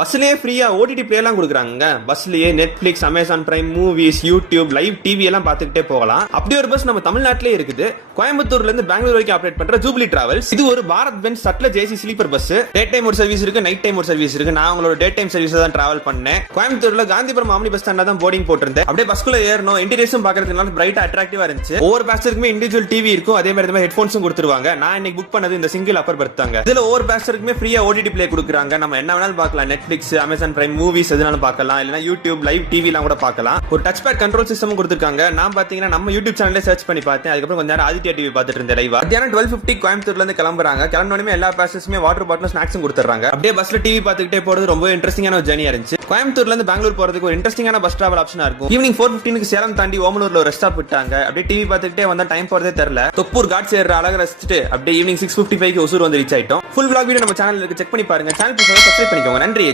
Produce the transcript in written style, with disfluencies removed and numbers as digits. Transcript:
பஸ்லயே ஃப்ரீயா OTT play எல்லாம் கொடுக்குறாங்க. பஸ்லயே Netflix, Amazon Prime, movies, YouTube, live TV எல்லாம் பார்த்துக்கிட்டே போகலாம். அப்படி ஒரு பஸ் நம்ம தமிழ்நாட்டிலே இருக்குது. கோயம்புத்தூர்ல இருந்து பெங்களூர் வரைக்கும் ஆபரேட் பண்ற ஜூபிலி டிராவல்ஸ். இது ஒரு பாரத் பென்ஸ் சட்ல ஜேசி ஸ்லீப்பர் பஸ். டே டைம் ஒரு சர்வீஸ் இருக்கு, நைட் டைம் ஒரு சர்வீஸ் இருக்கு. நான் உங்களோட டே டைம் சர்வீஸ் தான் டிராவல் பண்ணேன். கோயம்புத்தூர்ல காந்திபுரம் ஆம்னி பஸ் ஸ்டாண்ட்ல தான் போர்டிங் போட்டிருந்தேன். அப்படியே பஸ்க்குள்ள ஏறணும். இன்டீரியர்ஸும் பாக்குறதுனால பிரைட்டா அட்ராக்டிவா இருந்துச்சு. ஒவ்வொரு பேசஞ்சருக்குமே இண்டிவிஜுவல் டிவி இருக்கும். அதே மாதிரி ஹெட்போன்ஸும் கொடுத்துருவாங்க. நான் இன்னைக்கு புக் பண்ணது இந்த சிங்கிள் அப்பர் பர்த் தாங்க. இதுல ஒவ்வொரு பேசஞ்சருக்குமே ஃப்ரீயா ஓடிடி பிளே கொடுக்குறாங்க. நம்ம என்ன வேணாலும் பார்க்கலாம். நெட்ஃபிளிக்ஸ், அமேசான் பிரைம், மூவிஸ் எதுனாலும் பார்க்கலாம். இல்லனா யூடியூப், லைவ் டிவி எல்லாம் கூட பார்க்கலாம். ஒரு டச் பேட் கண்ட்ரோல் சிஸ்டமும் கொடுத்திருக்காங்க. நான் பாத்தீங்கன்னா நம்ம யூடியூப் சேனல்ல சர்ச் பண்ணி பார்த்தேன். அதுக்கப்புறம் கொஞ்ச நேரம் ஆதித்யா டிவி பார்த்துட்டு இருந்தேன் லைவா. மத்தியானம் 12:50 கோயம்புத்தூர்ல இருந்து கிளம்புறாங்க. கிளம்பினோடனே எல்லா பேசஞ்சர்ஸுமே வாட்டர் பாட்டிலும் ஸ்நாக்ஸும் கொடுத்துறாங்க. அப்படியே பஸ்ல டிவி பார்த்துக்கிட்டே போறது ரொம்ப இன்ட்ரெஸ்டிங்கான ஒரு ஜர்னியா இருந்துச்சு. கோயம்புத்தூர்ல இருந்து பெங்களூர் போறதுக்கு ஒரு இன்ட்ரெஸ்டிங்கான பஸ் டிராவல் ஆப்ஷனா இருக்கும். ஈவினிங் 4:15 சேலம் தாண்டி ஓமலூர்ல ஒரு ரெஸ்டாப் விட்டாங்க. அப்படியே டிவி பார்த்துக்கிட்டே வந்தா டைம் போறதே தெரியல. தொப்பூர் காட்ஸ் ஏற அழகா ரசிச்சுட்டு அப்படியே ஈவினிங் 6:55 ஒசூர் வந்து ரீச் ஆயிட்டோம். ஃபுல் vlog வீடியோ நம்ம சேனல்ல இருக்கு, செக் பண்ணி பாருங்க. சேனல் சப்ஸ்கிரைப் பண்ணிக்கோங்க. நன்றி.